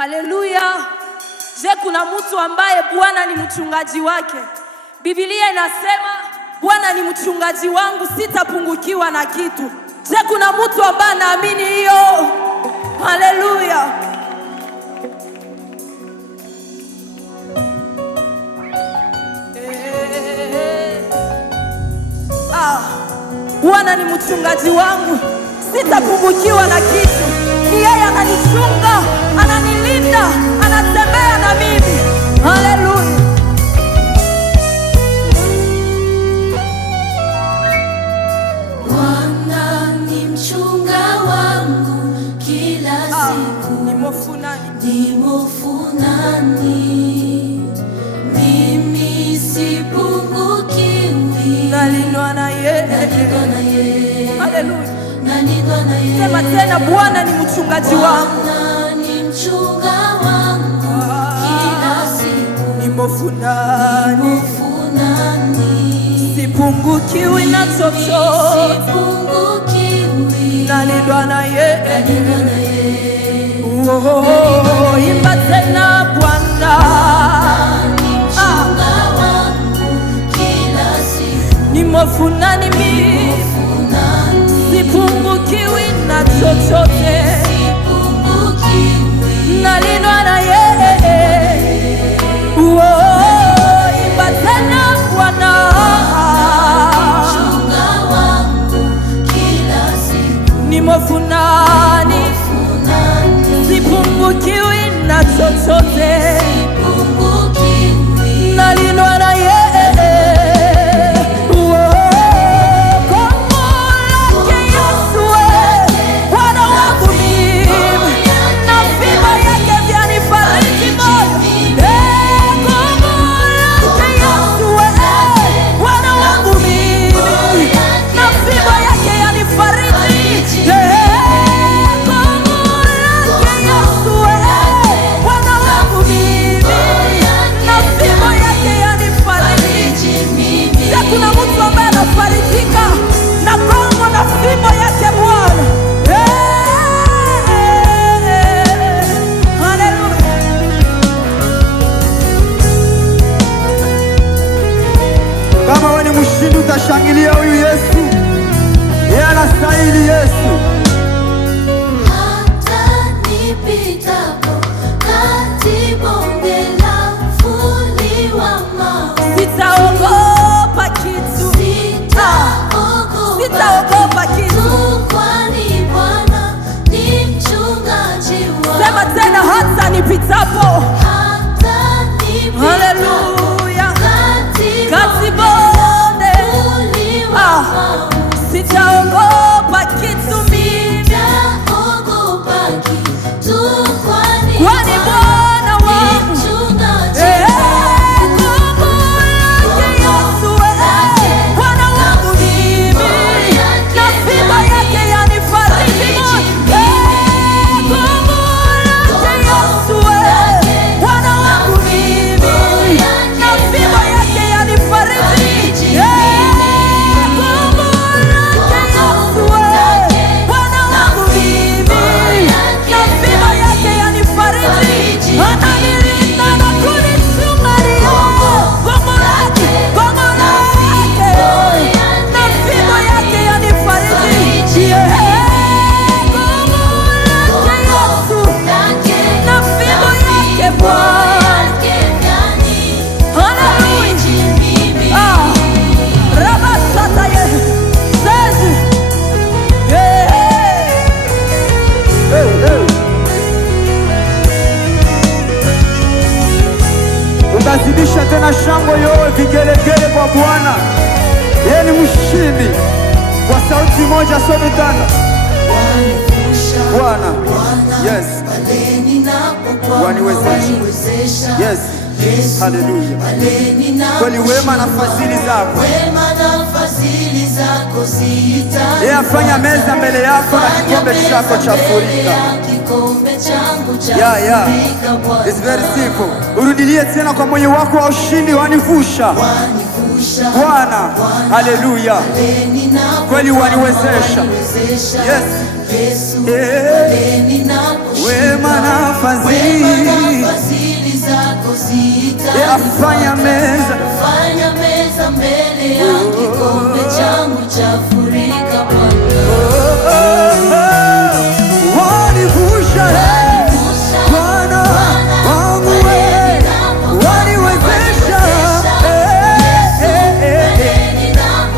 Haleluya. Je, kuna mtu ambaye Bwana ni mchungaji wake? Biblia inasema Bwana ni mchungaji wangu, sitapungukiwa na kitu. Je, kuna mtu ambaye anaamini hiyo? Haleluya. Bwana ni mchungaji wangu, sitapungukiwa na kitu. Ni yeye ananichunga, ananilinda, anatembea na mimi. Haleluya. Bwana ni mchunga wangu kila siku. Nimofunani, mimi sipungukiwi. Nalindwa na yeye. Haleluya. Sema tena, Bwana ni mchungaji wangu. Bwana ni mchunga wangu kila siku. Nimofunani, sipungukiwi na chochote. Nalindwa na yeye. Imba tena, Bwana ni mchunga wangu kila siku. nimofunani mimi, sipungukiwi na chochote. Nalindwa na yeye. Imba tena, Bwana nimofunani, sipungukiwi na chochote. Nalindwa na yeye. Shangilia huyu Yesu, yeye anastahili Yesu. Hata nipitapo kati bonde la uvuli wa mauti, Sitaogopa kitu. Sitaogopa kitu. kwani Bwana ni mchungaji wangu. Sema tena, hata nipitapo. Hata nipitapo Haleluya. kati bonde Sitaogopa kitu mimi, kwani Bwana wangu Bwana wangu mimi, na fimbo yake yanifariji moyo. Bwana wangu mimi, na fimbo yake yanifariji. Utazidisha tena shangwe yote, vigelegele kwa Bwana. Yeye ni mshindi. Kwa sauti moja, sote tano. Bwana, yes, waniwezesha. Yes, haleluya. Kweli wema na fadhili zako. Yeye afanya meza mbele yako na kikombe chako cha furika. It's very simple. Urudilie tena kwa moyo wako wa ushindi, wanivusha. Bwana, haleluya. Kweli waniwezesha. Yes. Wema na fadhili fanya meza, fanya meza mbele ya kikombe changu chafurika Bwana. wanivusha Bwana wangu wewe, waniwezesha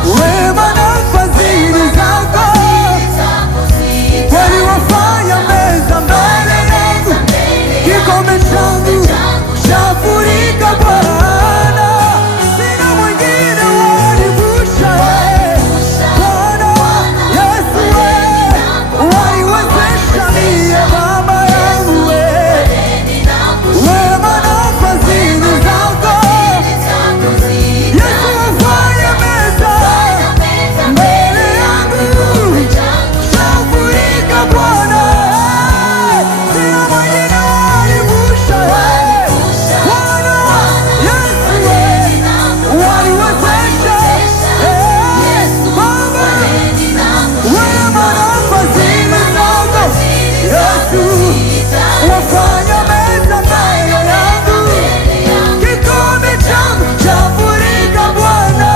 wema na fadhili zako, waliwafanya meza mbele yangu, kikombe changu chafurika Bwana. Sina mwingine, wanivusha Bwana Yesu, waniwezesha niye Baba yangu, wema na fadhili zako, Yesu wafanya meza mbele yangu, chafurika Bwana. Sina mwingine, wanivusha Bwana Yesu, waniwezesha Baba, wema na fadhili zako, Yesu wafanya meza mbele yangu, kikombe changu chafurika Bwana.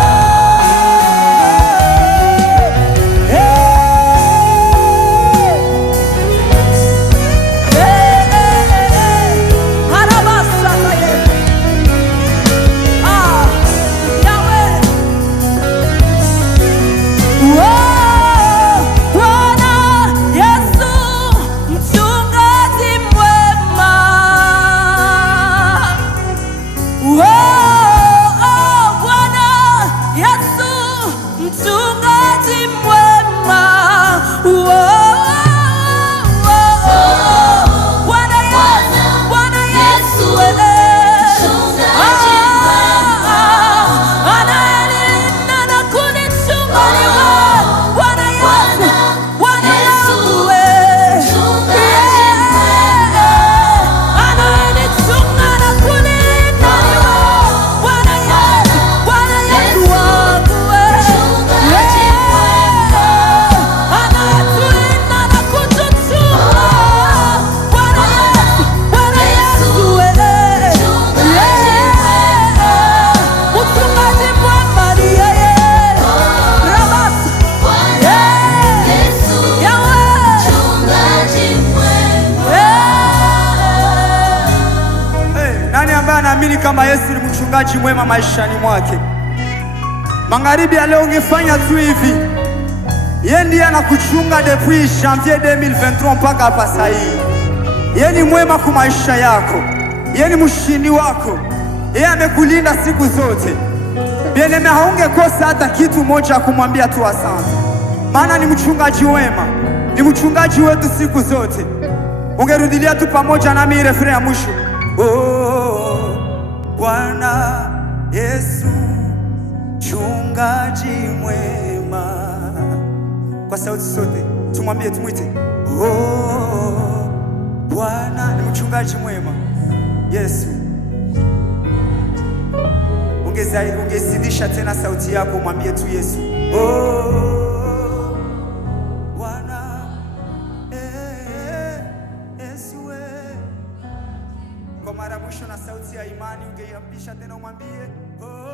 Bwana Yesu mchungaji mwema, Bwana Yesu mchungaji mwema, Bwana Yesu anayelinda na kunichunga ni wewe, Bwana Yesu, Bwana yangu anayenichunga na kulinda ni wewe, Bwana Yesu wangu anayetulinda na kutuchunga, Bwana Yesu mchungaji mwema ni yeye. Rabasa Nani ambaye anaamini kama Yesu ni mchungaji mwema maishani mwake? Magharibi ya leo ungefanya tu hivi, yeye ndiye anakuchunga depuis janvier 2023 mpaka hapa sasa hivi. Yeye ni mwema kwa maisha yako, yeye ni mshindi wako, yeye amekulinda siku zote. Bien-aime, haungekosa hata kitu moja kumwambia tu asante, maana ni mchungaji wema, ni mchungaji wetu siku zote. Ungerudilia tu pamoja nami refrain ya mwisho. Oh, Bwana Yesu mchungaji mwema, kwa sauti sote tumwambie, tumwite. Oh, Bwana ni mchungaji mwema. Yesu, ungezidisha tena sauti yako, mwambie tu Yesu. Oh, Bwana Yesu, kwa mara mwisho na sauti ya imani ungeiampisha tena, umwambie oh.